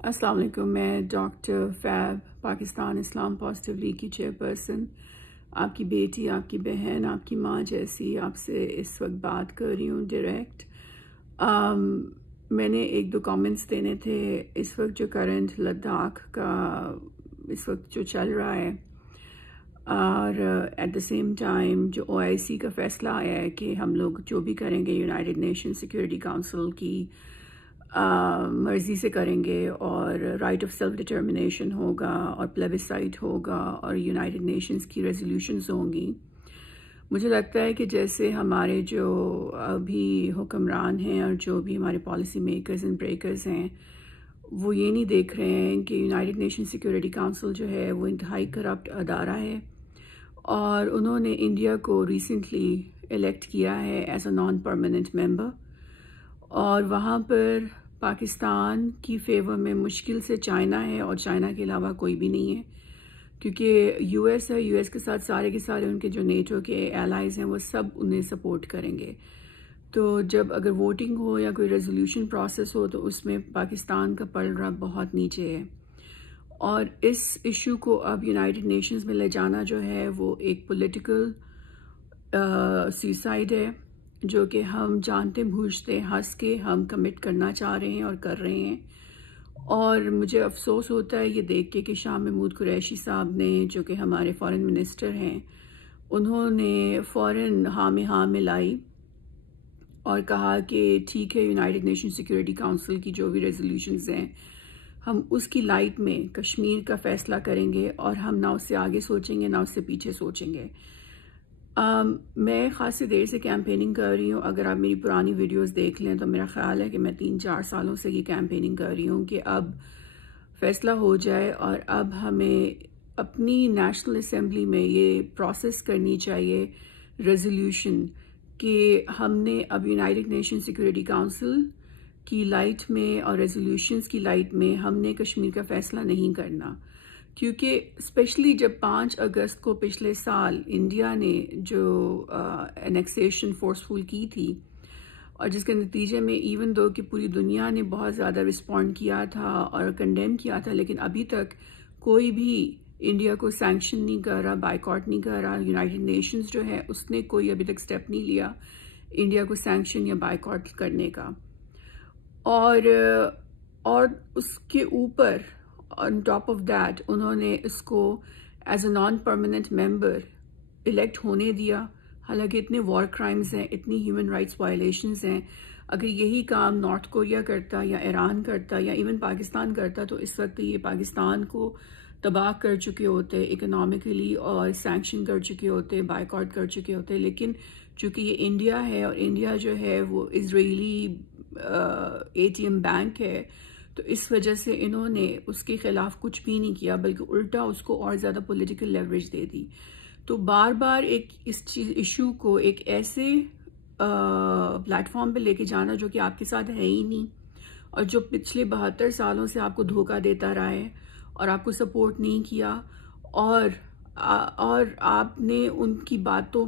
अस्सलाम वालेकुम। मैं डॉक्टर फैब पाकिस्तान इस्लाम पॉजिटिव लीग की चेयरपर्सन, आपकी बेटी, आपकी बहन, आपकी माँ जैसी आपसे इस वक्त बात कर रही हूँ डायरेक्ट। मैंने एक दो कमेंट्स देने थे। इस वक्त जो करंट लद्दाख का इस वक्त जो चल रहा है, और एट द सेम टाइम जो OIC का फैसला आया है कि हम लोग जो भी करेंगे यूनाइटेड नेशन सिक्योरिटी काउंसिल की मर्ज़ी से करेंगे, और राइट ऑफ सेल्फ डिटर्मिनेशन होगा और प्लेबिसाइट होगा और यूनाइटेड नेशंस की रेजोल्यूशंस होंगी। मुझे लगता है कि जैसे हमारे जो अभी हुक्मरान हैं और जो भी हमारे पॉलिसी मेकर्स एंड ब्रेकर्स हैं, वो ये नहीं देख रहे हैं कि यूनाइटेड नेशन सिक्योरिटी काउंसिल जो है वो इंतहाई करप्ट अदारा है, और उन्होंने इंडिया को रिसेंटली इलेक्ट किया है as a non permanent member, और वहाँ पर पाकिस्तान की फेवर में मुश्किल से चाइना है, और चाइना के अलावा कोई भी नहीं है, क्योंकि US है। US के साथ सारे के सारे उनके जो नेटो के एलाइज हैं वो सब उन्हें सपोर्ट करेंगे। तो जब अगर वोटिंग हो या कोई रेजोल्यूशन प्रोसेस हो तो उसमें पाकिस्तान का पलड़ा बहुत नीचे है, और इस इशू को अब यूनाइटेड नेशंस में ले जाना जो है वो एक पॉलिटिकल सुसाइड है, जो कि हम जानते बूझते हंस के हम कमिट करना चाह रहे हैं और कर रहे हैं। और मुझे अफसोस होता है ये देख के कि शाह महमूद कुरैशी साहब ने, जो कि हमारे फॉरेन मिनिस्टर हैं, उन्होंने फ़ौरन हाँ में हाँ मिलाई और कहा कि ठीक है, यूनाइटेड नेशन सिक्योरिटी काउंसिल की जो भी रेजोल्यूशंस हैं हम उसकी लाइट में कश्मीर का फ़ैसला करेंगे, और हम ना उससे आगे सोचेंगे ना उससे पीछे सोचेंगे। मैं ख़ासी देर से कैंपेनिंग कर रही हूँ। अगर आप मेरी पुरानी वीडियोस देख लें तो मेरा ख़्याल है कि मैं 3-4 सालों से ये कैंपेनिंग कर रही हूँ कि अब फ़ैसला हो जाए, और अब हमें अपनी नेशनल असेंबली में ये प्रोसेस करनी चाहिए रेजोल्यूशन कि हमने अब यूनाइटेड नेशन सिक्योरिटी काउंसिल की लाइट में और रेजोल्यूशंस की लाइट में हमने कश्मीर का फ़ैसला नहीं करना, क्योंकि स्पेशली जब 5 अगस्त को पिछले साल इंडिया ने जो एनेक्सेशन फोर्सफुल की थी, और जिसके नतीजे में इवन दो कि पूरी दुनिया ने बहुत ज़्यादा रिस्पॉन्ड किया था और कंडेम किया था, लेकिन अभी तक कोई भी इंडिया को सैंक्शन नहीं कर रहा, बाइकॉट नहीं कर रहा। यूनाइटेड नेशंस जो है उसने कोई अभी तक स्टेप नहीं लिया इंडिया को सैंक्शन या बाइकॉट करने का। और उसके ऊपर ऑन टॉप ऑफ दैट उन्होंने इसको as a non permanent member elect होने दिया, हालांकि इतने वॉर क्राइम्स हैं, इतनी ह्यूमन राइट्स वायलेशंस हैं। अगर यही काम नॉर्थ कोरिया करता या ईरान करता या इवन पाकिस्तान करता तो इस वक्त ये पाकिस्तान को तबाह कर चुके होते इकोनॉमिकली, और सैंक्शन कर चुके होते, बाइकआउट कर चुके होते। लेकिन चूंकि ये इंडिया है और इंडिया जो है वो इजरायली ATM बैंक है, तो इस वजह से इन्होंने उसके खिलाफ कुछ भी नहीं किया, बल्कि उल्टा उसको और ज़्यादा पॉलिटिकल लेवरेज दे दी। तो बार बार एक इस इशू को एक ऐसे प्लेटफॉर्म पे लेके जाना जो कि आपके साथ है ही नहीं, और जो पिछले 72 सालों से आपको धोखा देता रहा है और आपको सपोर्ट नहीं किया, और आपने उनकी बातों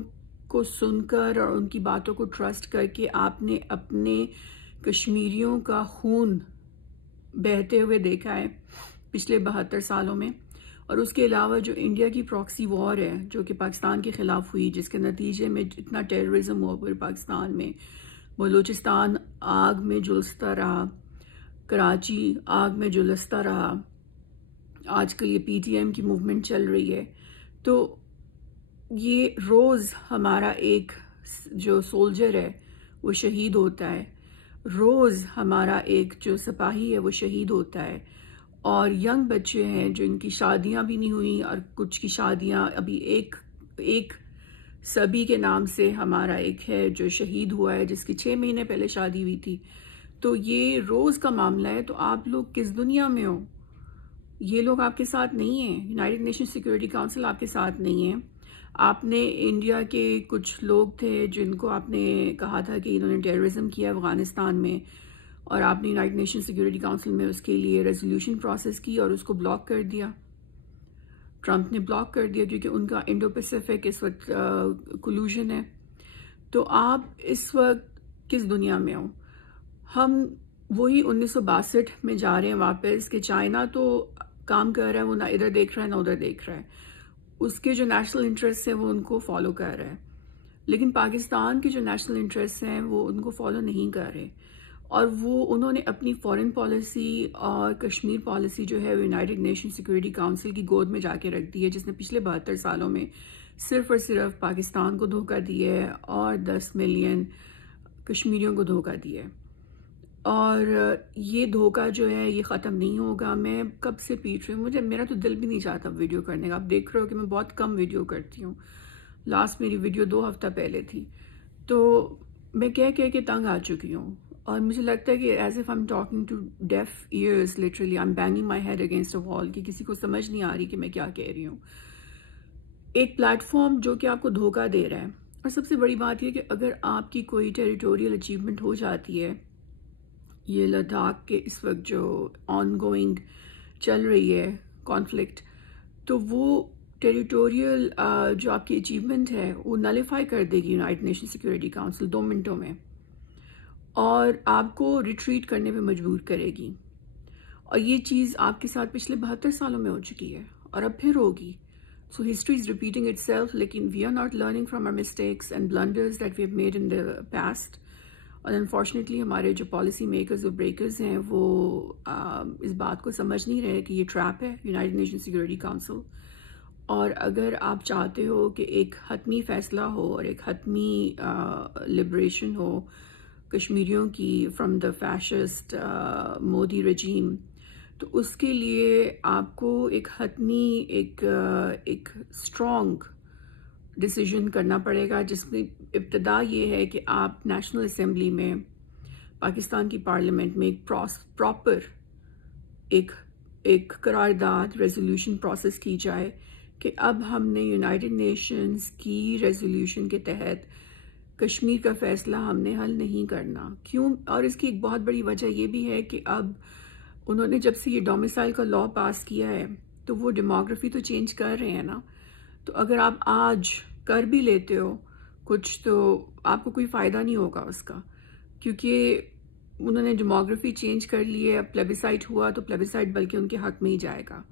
को सुनकर और उनकी बातों को ट्रस्ट करके आपने अपने कश्मीरियों का खून बहते हुए देखा है पिछले 72 सालों में। और उसके अलावा जो इंडिया की प्रॉक्सी वॉर है जो कि पाकिस्तान के खिलाफ हुई, जिसके नतीजे में इतना टेररिज्म हुआ पूरे पाकिस्तान में, बलूचिस्तान आग में झुलसता रहा, कराची आग में झुलसता रहा, आजकल ये PTM की मूवमेंट चल रही है। तो ये रोज़ हमारा एक जो सोल्जर है वो शहीद होता है, रोज़ हमारा एक जो सिपाही है वो शहीद होता है, और यंग बच्चे हैं जिनकी शादियां भी नहीं हुई, और कुछ की शादियां अभी एक सभी के नाम से हमारा एक है जो शहीद हुआ है, जिसकी 6 महीने पहले शादी हुई थी। तो ये रोज़ का मामला है। तो आप लोग किस दुनिया में हो? ये लोग आपके साथ नहीं हैं, यूनाइटेड नेशन सिक्योरिटी काउंसिल आपके साथ नहीं है। आपने इंडिया के कुछ लोग थे जिनको आपने कहा था कि इन्होंने टेररिज्म किया अफगानिस्तान में, और आपने यूनाइटेड नेशन सिक्योरिटी काउंसिल में उसके लिए रेजोल्यूशन प्रोसेस की और उसको ब्लॉक कर दिया। ट्रंप ने ब्लॉक कर दिया क्योंकि उनका इंडो पैसिफिक इस वक्त कोलूजन है। तो आप इस वक्त किस दुनिया में हो? हम वही 1962 में जा रहे हैं वापस कि चाइना तो काम कर रहा है, वो ना इधर देख रहा है ना उधर देख रहा है, उसके जो नेशनल इंटरेस्ट हैं वो उनको फॉलो कर रहा है, लेकिन पाकिस्तान के जो नेशनल इंटरेस्ट हैं वो उनको फॉलो नहीं कर रहे। और वो उन्होंने अपनी फॉरेन पॉलिसी और कश्मीर पॉलिसी जो है वो यूनाइटेड नेशन सिक्योरिटी काउंसिल की गोद में जाके रख दी है, जिसने पिछले 72 सालों में सिर्फ और सिर्फ पाकिस्तान को धोखा दिया है और 10 मिलियन कश्मीरियों को धोखा दिया है। और ये धोखा जो है ये ख़त्म नहीं होगा। मैं कब से पीट रही हूँ, मेरा तो दिल भी नहीं चाहता वीडियो करने का। आप देख रहे हो कि मैं बहुत कम वीडियो करती हूँ। लास्ट मेरी वीडियो 2 हफ्ता पहले थी, तो मैं कह के तंग आ चुकी हूँ। और मुझे लगता है कि as if I am talking to deaf ears, literally I am banging my head against a wall, कि किसी को समझ नहीं आ रही कि मैं क्या कह रही हूँ। एक प्लेटफॉर्म जो कि आपको धोखा दे रहा है। और सबसे बड़ी बात यह कि अगर आपकी कोई टेरिटोरियल अचीवमेंट हो जाती है, ये लद्दाख के इस वक्त जो ऑनगोइंग चल रही है कॉन्फ्लिक्ट, तो वो टेरिटोरियल जो आपकी अचीवमेंट है वो नलीफाई कर देगी यूनाइटेड नेशन सिक्योरिटी काउंसिल 2 मिनटों में, और आपको रिट्रीट करने पे मजबूर करेगी। और ये चीज़ आपके साथ पिछले 72 सालों में हो चुकी है और अब फिर होगी। So history is repeating itself, लेकिन we are not learning from our mistakes and blunders that we have made in the past. और अनफॉर्चुनेटली हमारे जो पॉलिसी मेकर्स और ब्रेकर्स हैं वो इस बात को समझ नहीं रहे कि ये ट्रैप है यूनाइटेड नेशन सिक्योरिटी काउंसिल। और अगर आप चाहते हो कि एक हतमी फैसला हो और एक हतमी लिबरेशन हो कश्मीरियों की फ्रॉम द फैशिस्ट मोदी रजीम, तो उसके लिए आपको एक हतमी एक स्ट्रॉन्ग डिसीजन करना पड़ेगा, जिसकी इब्तदा ये है कि आप नेशनल असेंबली में, पाकिस्तान की पार्लियामेंट में एक प्रॉपर एक करारदाद रेजोल्यूशन प्रोसेस की जाए कि अब हमने यूनाइटेड नेशंस की रेजोल्यूशन के तहत कश्मीर का फैसला हमने हल नहीं करना। क्यों? और इसकी एक बहुत बड़ी वजह यह भी है कि अब उन्होंने जब से ये डोमिसाइल का लॉ पास किया है तो वो डेमोग्राफी तो चेंज कर रहे हैं ना। तो अगर आप आज कर भी लेते हो कुछ तो आपको कोई फ़ायदा नहीं होगा उसका, क्योंकि उन्होंने डेमोग्राफी चेंज कर ली है। अब प्लेबिसाइट हुआ तो प्लेबिसाइट बल्कि उनके हक में ही जाएगा।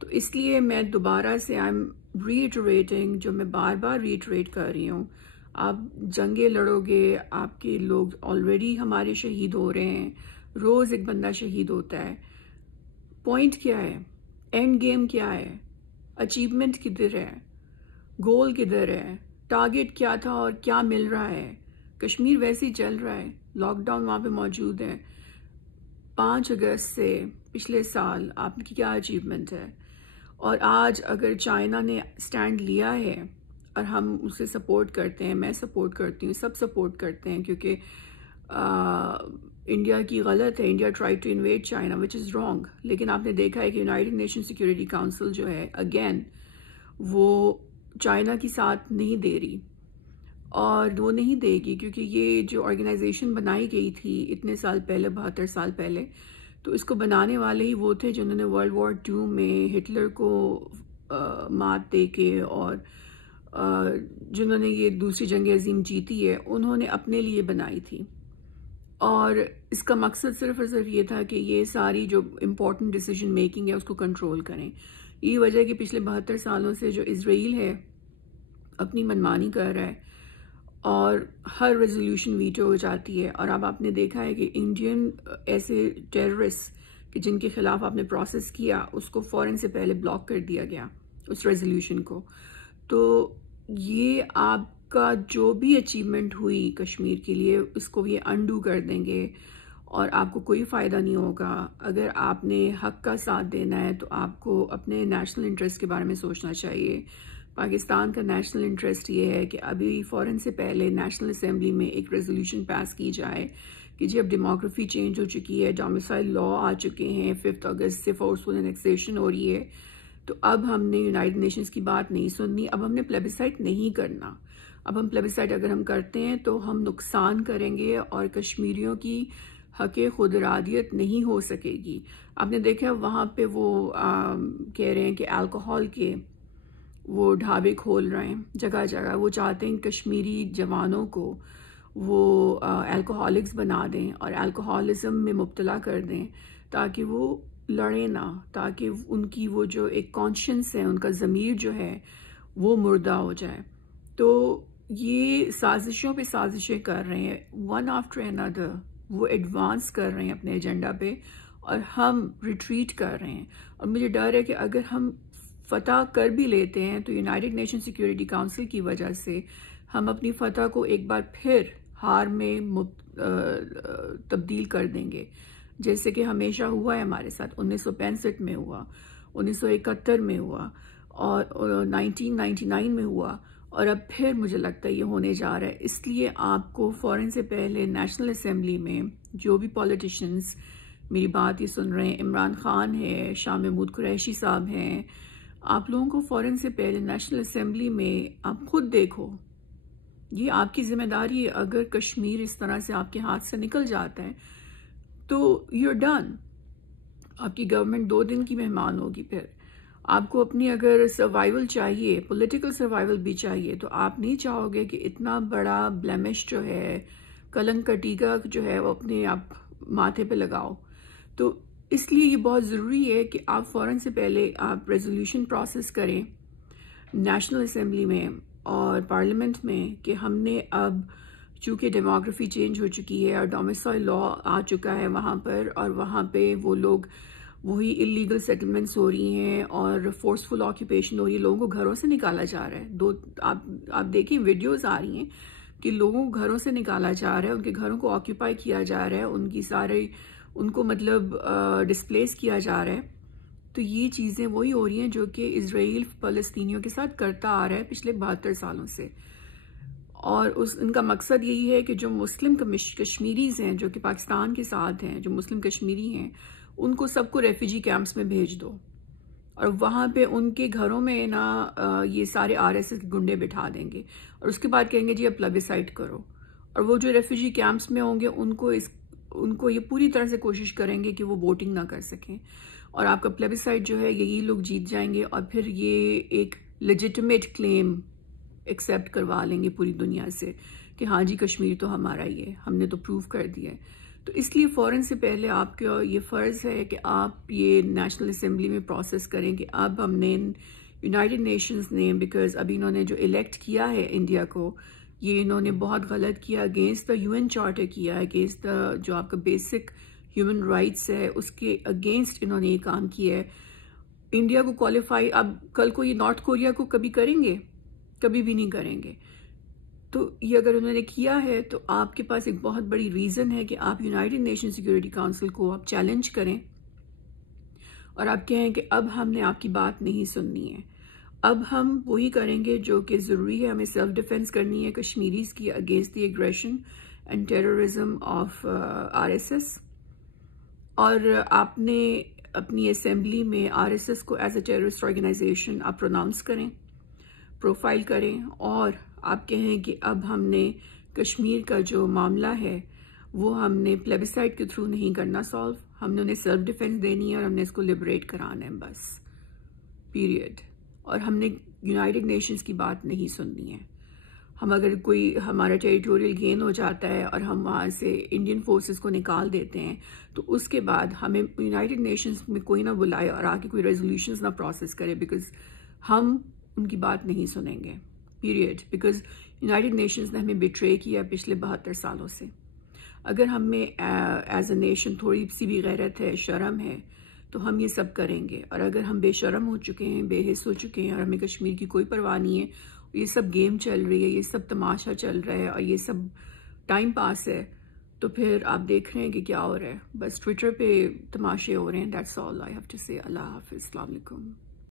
तो इसलिए मैं दोबारा से आई एम रीइटरेटिंग, जो मैं बार बार रीइटरेट कर रही हूँ, आप जंगे लड़ोगे, आपके लोग ऑलरेडी हमारे शहीद हो रहे हैं, रोज़ एक बंदा शहीद होता है। पॉइंट क्या है? एंड गेम क्या है? अचीवमेंट किधर है? गोल किधर है? टारगेट क्या था और क्या मिल रहा है? कश्मीर वैसे ही चल रहा है, लॉकडाउन वहाँ पे मौजूद है। 5 अगस्त से पिछले साल आपकी क्या अचीवमेंट है? और आज अगर चाइना ने स्टैंड लिया है और हम उसे सपोर्ट करते हैं, मैं सपोर्ट करती हूँ, सब सपोर्ट करते हैं, क्योंकि इंडिया की गलत है, India try to invade China which is wrong. लेकिन आपने देखा है कि यूनाइटेड नेशन सिक्योरिटी काउंसिल जो है अगेन वो चाइना की साथ नहीं दे रही, और वो नहीं देगी, क्योंकि ये जो ऑर्गेनाइजेशन बनाई गई थी इतने साल पहले, 72 साल पहले, तो इसको बनाने वाले ही वो थे जिन्होंने वर्ल्ड वॉर 2 में हिटलर को मात दे के और जिन्होंने ये दूसरी जंग अजीम जीती है, उन्होंने अपने लिए बनाई थी। और इसका मकसद सिर्फ और सिर्फ ये था कि ये सारी जो इम्पोर्टेंट डिसीजन मेकिंग है उसको कंट्रोल करें। ये वजह है कि पिछले 72 सालों से जो इजराइल है अपनी मनमानी कर रहा है और हर रेजोल्यूशन वीटो हो जाती है। और अब आपने देखा है कि इंडियन ऐसे टेररिस्ट कि जिनके खिलाफ आपने प्रोसेस किया, उसको फ़ौरन से पहले ब्लॉक कर दिया गया उस रेजोल्यूशन को। तो ये आपका जो भी अचीवमेंट हुई कश्मीर के लिए, उसको ये अनडू कर देंगे और आपको कोई फ़ायदा नहीं होगा। अगर आपने हक का साथ देना है तो आपको अपने नेशनल इंटरेस्ट के बारे में सोचना चाहिए। पाकिस्तान का नेशनल इंटरेस्ट ये है कि अभी फ़ौरन से पहले नेशनल असेंबली में एक रेजोल्यूशन पास की जाए कि जब डेमोग्राफी चेंज हो चुकी है, डोमिसाइल लॉ आ चुके हैं, 5 अगस्त से फोर्सफुल एनेक्सेशन हो रही है, तो अब हमने यूनाइटेड नेशंस की बात नहीं सुननी। अब हमने प्लेबिसाइट नहीं करना। अब हम प्लेबिसाइट अगर हम करते हैं तो हम नुकसान करेंगे और कश्मीरियों की हक़े खुदरादियत नहीं हो सकेगी। आपने देखा वहाँ पे वो कह रहे हैं कि अल्कोहल के वो ढाबे खोल रहे हैं जगह जगह। वो चाहते हैं कश्मीरी जवानों को वो अल्कोहलिक्स बना दें और अल्कोहलिज्म में मुब्तला कर दें, ताकि वो लड़े ना, ताकि उनकी वो जो एक कॉन्शियंस है, उनका ज़मीर जो है वो मुर्दा हो जाए। तो ये साजिशों पे साजिशें कर रहे हैं, वन आफ्टर अनदर, वो एडवांस कर रहे हैं अपने एजेंडा पे और हम रिट्रीट कर रहे हैं। और मुझे डर है कि अगर हम फतह कर भी लेते हैं तो यूनाइटेड नेशन सिक्योरिटी काउंसिल की वजह से हम अपनी फतह को एक बार फिर हार में तब्दील कर देंगे, जैसे कि हमेशा हुआ है हमारे साथ। 1965 में हुआ, 1971 में हुआ और 1999 में हुआ, और अब फिर मुझे लगता है ये होने जा रहा है। इसलिए आपको फ़ौरन से पहले नेशनल असेंबली में जो भी पॉलिटिशियंस मेरी बात ये सुन रहे हैं, इमरान खान है, शाह महमूद कुरैशी साहब हैं, आप लोगों को फ़ौरन से पहले नेशनल असेंबली में आप खुद देखो, ये आपकी जिम्मेदारी है। अगर कश्मीर इस तरह से आपके हाथ से निकल जाता है तो यूर डन, आपकी गवर्नमेंट 2 दिन की मेहमान होगी। फिर आपको अपनी अगर सर्वाइवल चाहिए, पॉलिटिकल सर्वाइवल भी चाहिए, तो आप नहीं चाहोगे कि इतना बड़ा ब्लेमिश जो है, कलंक का टीका जो है वो अपने आप माथे पे लगाओ। तो इसलिए ये बहुत ज़रूरी है कि आप फ़ौरन से पहले आप रेजोल्यूशन प्रोसेस करें नेशनल असेंबली में और पार्लियामेंट में कि हमने अब, चूँकि डेमोग्राफी चेंज हो चुकी है और डोमिसाइल लॉ आ चुका है वहाँ पर, और वहाँ पे वो लोग वही इलीगल सेटलमेंट्स हो रही हैं और फोर्सफुल ऑक्यूपेशन हो रही है, लोगों को घरों से निकाला जा रहा है। आप देखिए वीडियोस आ रही हैं कि लोगों को घरों से निकाला जा रहा है, उनके घरों को ऑक्यूपाई किया जा रहा है, उनको मतलब डिस्प्लेस किया जा रहा है। तो ये चीज़ें वही हो रही हैं जो कि इजराइल फ़लस्तीनियों के साथ करता आ रहा है पिछले 72 सालों से। और इनका मकसद यही है कि जो मुस्लिम कश्मीरीज़ हैं जो कि पाकिस्तान के साथ हैं, जो मुस्लिम कश्मीरी हैं, उनको सबको रेफ्यूजी कैंप्स में भेज दो और वहाँ पे उनके घरों में ना ये सारे आरएसएस के गुंडे बिठा देंगे और उसके बाद कहेंगे जी अब प्लेबिसाइट करो। और वो जो रेफ्यूजी कैंप्स में होंगे उनको ये पूरी तरह से कोशिश करेंगे कि वो वोटिंग ना कर सकें और आपका प्लेबिसाइट जो है यही लोग जीत जाएंगे और फिर ये एक लेजिटिमेट क्लेम एक्सेप्ट करवा लेंगे पूरी दुनिया से कि हाँ जी कश्मीर तो हमारा ही है, हमने तो प्रूव कर दिया है। तो इसलिए फ़ौरन से पहले आपका ये फ़र्ज़ है कि आप ये नेशनल असेंबली में प्रोसेस करें कि अब हमने यूनाइटेड नेशंस ने, बिकॉज अभी इन्होंने जो इलेक्ट किया है इंडिया को, ये इन्होंने बहुत गलत किया, अगेंस्ट द यूएन चार्टर किया, अगेंस्ट द जो आपका बेसिक ह्यूमन राइट्स है उसके अगेंस्ट इन्होंने ये काम किया है। इंडिया को क्वालिफाई, अब कल को ये नॉर्थ कोरिया को कभी करेंगे? कभी भी नहीं करेंगे। तो ये अगर उन्होंने किया है तो आपके पास एक बहुत बड़ी रीज़न है कि आप यूनाइटेड नेशन सिक्योरिटी काउंसिल को आप चैलेंज करें और आप कहें कि अब हमने आपकी बात नहीं सुननी है, अब हम वही करेंगे जो कि ज़रूरी है, हमें सेल्फ डिफेंस करनी है कश्मीरीज़ की against the aggression and terrorism of RSS. और आपने अपनी असेंबली में आरएसएस को एज अ टेररिस्ट ऑर्गेनाइजेशन आप प्रोनाउंस करें, प्रोफाइल करें और आप कहें कि अब हमने कश्मीर का जो मामला है वो हमने प्लेबिसाइट के थ्रू नहीं करना सॉल्व, हमने उन्हें सेल्फ डिफेंस देनी है और हमने इसको लिबरेट कराना है, बस पीरियड। और हमने यूनाइटेड नेशंस की बात नहीं सुननी है। हम अगर कोई हमारा टेरिटोरियल गेन हो जाता है और हम वहाँ से इंडियन फोर्सेस को निकाल देते हैं तो उसके बाद हमें यूनाइटेड नेशंस में कोई ना बुलाए और आके कोई रेजोल्यूशंस ना प्रोसेस करे, बिकॉज हम उनकी बात नहीं सुनेंगे, पीरियड। बिकॉज यूनाइटेड नेशंस ने हमें बिट्रे किया पिछले 72 सालों से। अगर हमें एज अ नेशन थोड़ी सी भी गैरत है, शर्म है, तो हम ये सब करेंगे। और अगर हम बेशर्म हो चुके हैं, बेहिस हो चुके हैं और हमें कश्मीर की कोई परवाह नहीं है, ये सब गेम चल रही है, ये सब तमाशा चल रहा है और ये सब टाइम पास है, तो फिर आप देख रहे हैं कि क्या हो रहा है। बस ट्विटर पे तमाशे हो रहे हैं। That's all I have to say. अल्लाह हाफिज़, अस्सलाम वालेकुम।